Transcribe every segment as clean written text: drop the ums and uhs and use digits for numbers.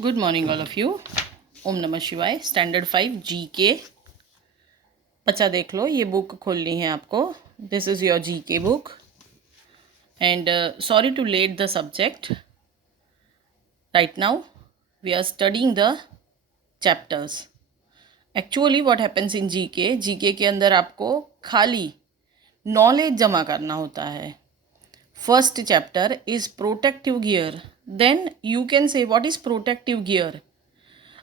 Good morning all of you. ओम नमः शिवाय। Standard 5 GK. बच्चा देख लो, ये बुक खोलनी है आपको। This is your GK book and sorry to late the subject. Right now we are studying the chapters. Actually what happens in GK के अंदर आपको खाली नॉलेज जमा करना होता है। First chapter is protective gear. Then you can say what is protective gear.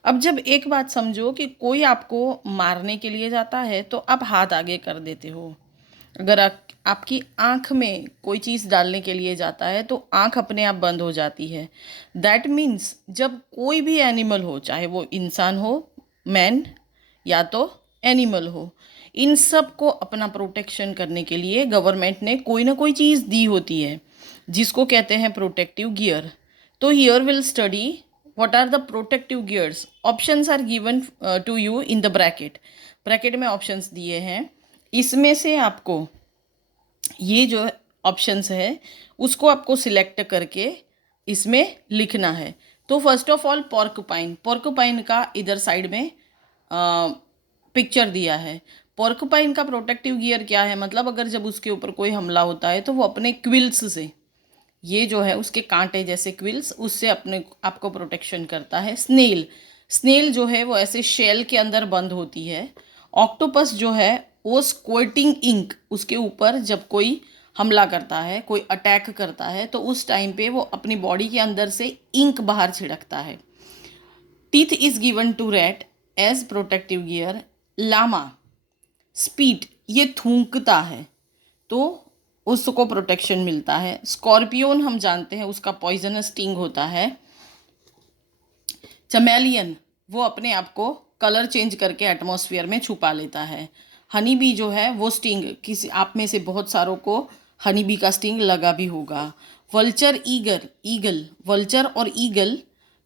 अब जब एक बात समझो कि कोई आपको मारने के लिए जाता है तो आप हाथ आगे कर देते हो। अगर आपकी आँख में कोई चीज़ डालने के लिए जाता है तो आँख अपने आप बंद हो जाती है। दैट मीन्स जब कोई भी एनिमल हो, चाहे वो इंसान हो, मैन या तो एनिमल हो, इन सब को अपना प्रोटेक्शन करने के लिए गवर्नमेंट ने कोई ना कोई चीज़ दी होती है जिसको कहते हैं प्रोटेक्टिव गियर। तो here will study what are the protective gears. Options are given to you in the bracket. Bracket में ऑप्शंस दिए हैं। इसमें से आपको ये जो ऑप्शंस है उसको आपको सिलेक्ट करके इसमें लिखना है। तो फर्स्ट ऑफ ऑल पोर्कुपाइन का इधर साइड में पिक्चर दिया है। पोर्कुपाइन का प्रोटेक्टिव गियर क्या है, मतलब अगर जब उसके ऊपर कोई हमला होता है तो वो अपने क्विल्स से, ये जो है उसके कांटे जैसे क्विल्स, उससे अपने आपको प्रोटेक्शन करता है। स्नेल जो है वो ऐसे शेल के अंदर बंद होती है। ऑक्टोपस जो है वो स्क्वर्टिंग इंक, उसके ऊपर जब कोई हमला करता है, कोई अटैक करता है तो उस टाइम पे वो अपनी बॉडी के अंदर से इंक बाहर छिड़कता है। Teeth is given to rat as protective gear. Llama speed, ये थूकता है तो उसको प्रोटेक्शन मिलता है। स्कॉर्पियोन हम जानते हैं उसका पॉइजनस स्टिंग होता है। चमेलियन वो अपने आप को कलर चेंज करके एटमॉस्फेयर में छुपा लेता है। हनी बी जो है वो स्टिंग, किसी आप में से बहुत सारों को हनी बी का स्टिंग लगा भी होगा। वल्चर ईगल, वल्चर और ईगल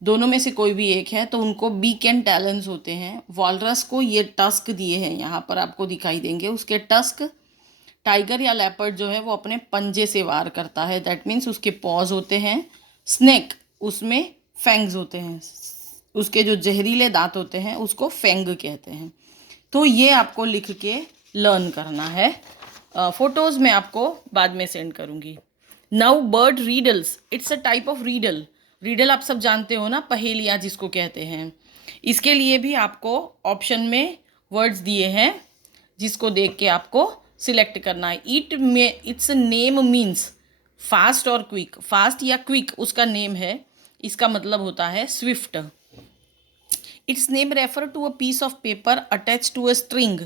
दोनों में से कोई भी एक है तो उनको बीक एंड टैलेंस होते हैं। वॉलरस को ये टस्क दिए हैं, यहाँ पर आपको दिखाई देंगे उसके टस्क। टाइगर या लेपर्ड जो है वो अपने पंजे से वार करता है, दैट मीन्स उसके पॉज होते हैं। स्नेक, उसमें फैंग्स होते हैं, उसके जो जहरीले दांत होते हैं उसको फैंग कहते हैं। तो ये आपको लिख के लर्न करना है। फोटोज़ मैं आपको बाद में सेंड करूँगी। Now bird riddles, it's a type of riddle आप सब जानते हो ना, पहेलियाँ जिसको कहते हैं। इसके लिए भी आपको ऑप्शन में वर्ड्स दिए हैं जिसको देख के आपको सिलेक्ट करना है। इट्स नेम मीन्स फास्ट और क्विक। फास्ट या क्विक उसका नेम है, इसका मतलब होता है swift. It's name refer to a piece of paper attach to a string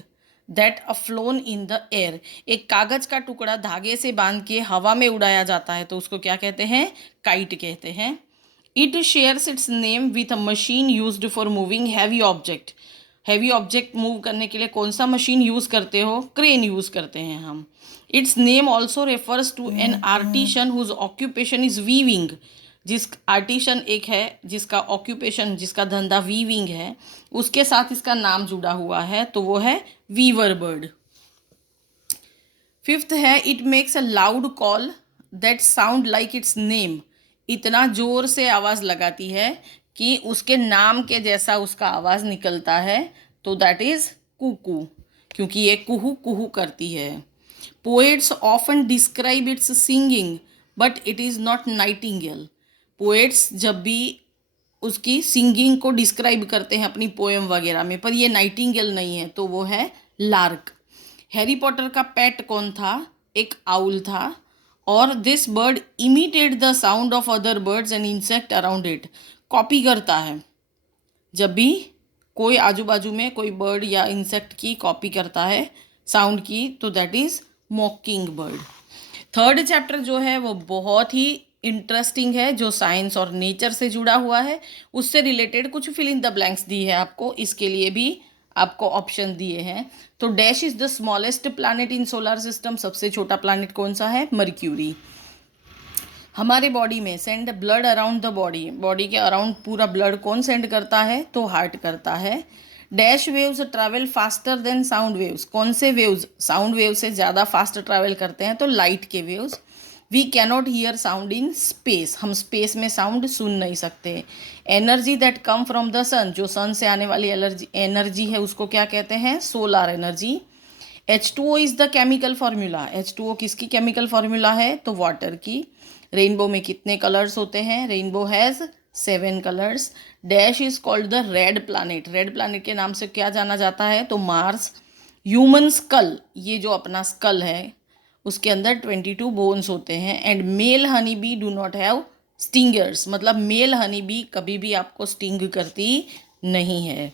that afloat in the air. एक कागज का टुकड़ा धागे से बांध के हवा में उड़ाया जाता है तो उसको क्या कहते हैं, काइट कहते हैं। It shares it's name with a machine used for moving heavy object. Heavy object move करने के लिए कौन सा मशीन यूज़ करते हो, क्रेन यूज़ करते हैं हम। Its name also refers to an artisan whose occupation is weaving. जिस आर्टिशन एक है जिसका ऑक्यूपेशन, जिसका धंधा वीविंग है, उसके साथ इसका नाम जुड़ा हुआ है तो वो है वीवर बर्ड। फिफ्थ है it makes a loud call that sound like it's name. इतना ज़ोर से आवाज़ लगाती है कि उसके नाम के जैसा उसका आवाज़ निकलता है, तो दैट इज़ कुकू, क्योंकि ये कुहू कुहू करती है। Poets often describe it's singing but it is not Nightingale. Poets जब भी उसकी सिंगिंग को डिस्क्राइब करते हैं अपनी पोएम वगैरह में, पर ये नाइटिंगेल नहीं है तो वो है लार्क। हैरी पॉटर का पेट कौन था, एक आउल था। और this bird emitted the sound of other birds and insect around it. Copy करता है, जब भी कोई आजू बाजू में कोई बर्ड या इंसेक्ट की कॉपी करता है साउंड की तो that is मॉकिंग bird. Third chapter जो है वो बहुत ही इंटरेस्टिंग है, जो साइंस और नेचर से जुड़ा हुआ है। उससे रिलेटेड कुछ फिल इन द ब्लैंक्स दी है आपको, इसके लिए भी आपको ऑप्शन दिए हैं। तो dash is the smallest planet in solar system. सबसे छोटा प्लैनेट कौन सा है, मर्क्यूरी। हमारे बॉडी में send blood around the body, body के अराउंड पूरा ब्लड कौन सेंड करता है, तो हार्ट करता है। Dash waves travel faster than sound waves. कौन से वेव्स साउंड वेव से ज़्यादा फास्ट ट्रैवल करते हैं, तो लाइट के waves. We cannot hear sound in space, हम स्पेस में साउंड सुन नहीं सकते। Energy that come from the sun, जो सन से आने वाली एनर्जी है उसको क्या कहते हैं? Solar energy. H2O is the chemical formula, H2O किसकी केमिकल फार्मूला है? तो वाटर की। रेनबो में कितने कलर्स होते हैं? Rainbow has 7 colours. Dash is called the red planet, red planet के नाम से क्या जाना जाता है? तो मार्स। ह्यूमन स्कल, ये जो अपना स्कल है उसके अंदर 22 बोन्स होते हैं। And male honey bee do not have stingers, मतलब मेल हनी बी कभी भी आपको स्टिंग करती नहीं है।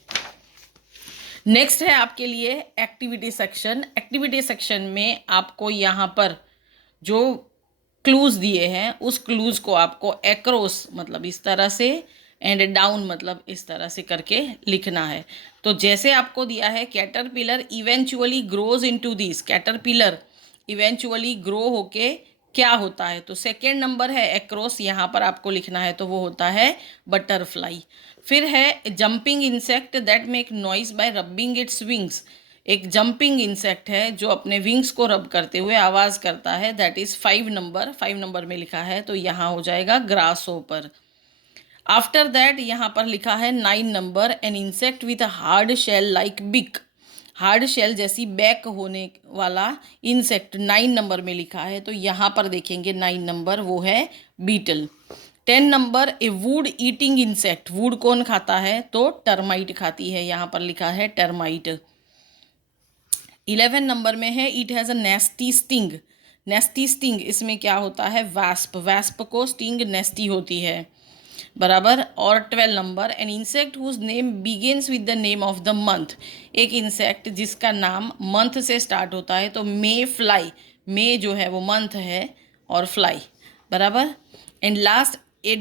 नेक्स्ट है आपके लिए एक्टिविटी सेक्शन। एक्टिविटी सेक्शन में आपको यहाँ पर जो क्लूज दिए हैं उस क्लूज को आपको एक्रोस मतलब इस तरह से एंड डाउन मतलब इस तरह से करके लिखना है। तो जैसे आपको दिया है caterpillar eventually grows into this, caterpillar eventually grow होके क्या होता है? तो सेकेंड नंबर है एक्रोस, यहाँ पर आपको लिखना है तो वो होता है बटरफ्लाई। फिर है jumping insect that make noise bye rubbing its wings, एक जंपिंग इंसेक्ट है जो अपने विंग्स को रब करते हुए आवाज़ करता है, दैट इज़ 5 नंबर, 5 नंबर में लिखा है तो यहाँ हो जाएगा ग्रास होपर। आफ्टर दैट यहाँ पर लिखा है 9 number, an insect with a hard shell like back, hard shell जैसी बैक होने वाला इंसेक्ट 9 नंबर में लिखा है तो यहाँ पर देखेंगे 9 नंबर वो है beetle. 10 number a wood eating insect, wood कौन खाता है? तो टर्माइट खाती है, यहाँ पर लिखा है टर्माइट। 11 नंबर में है it has a nasty sting, nasty sting इसमें क्या होता है? वैस्प, वैस्प को स्टिंग नेस्टी होती है, बराबर। और 12 number an insect whose name begins with the name of the month, एक इंसेक्ट जिसका नाम मंथ से स्टार्ट होता है तो मे फ्लाई, मे जो है वो मंथ है और फ्लाई, बराबर। And last A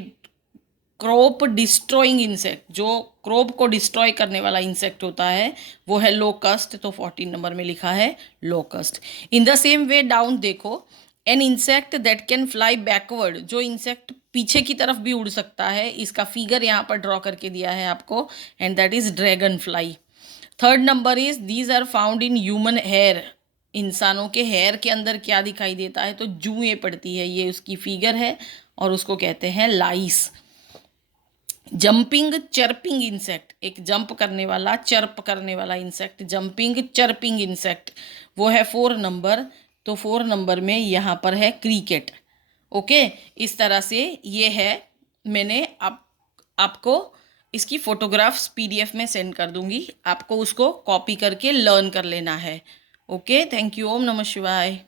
crop destroying insect, जो क्रॉप को डिस्ट्रॉय करने वाला इंसेक्ट होता है वो है लोकस्ट, तो 14 नंबर में लिखा है locust. In the same way down देखो, an insect that can fly backward, जो इंसेक्ट पीछे की तरफ भी उड़ सकता है, इसका फिगर यहाँ पर ड्रॉ करके दिया है आपको, and that is dragonfly. Third number is these are found in human hair, इंसानों के हेयर के अंदर क्या दिखाई देता है? तो जूएं पड़ती है, ये उसकी फिगर है और उसको कहते हैं लाइस। जंपिंग चर्पिंग इंसेक्ट, एक जंप करने वाला चर्प करने वाला इंसेक्ट, जंपिंग चर्पिंग इंसेक्ट वो है 4 नंबर, तो 4 नंबर में यहाँ पर है क्रिकेट। ओके, इस तरह से ये है, मैंने आपको इसकी फ़ोटोग्राफ्स PDF में सेंड कर दूंगी, आपको उसको कॉपी करके लर्न कर लेना है। Okay, thank you. ओम नमः शिवाय।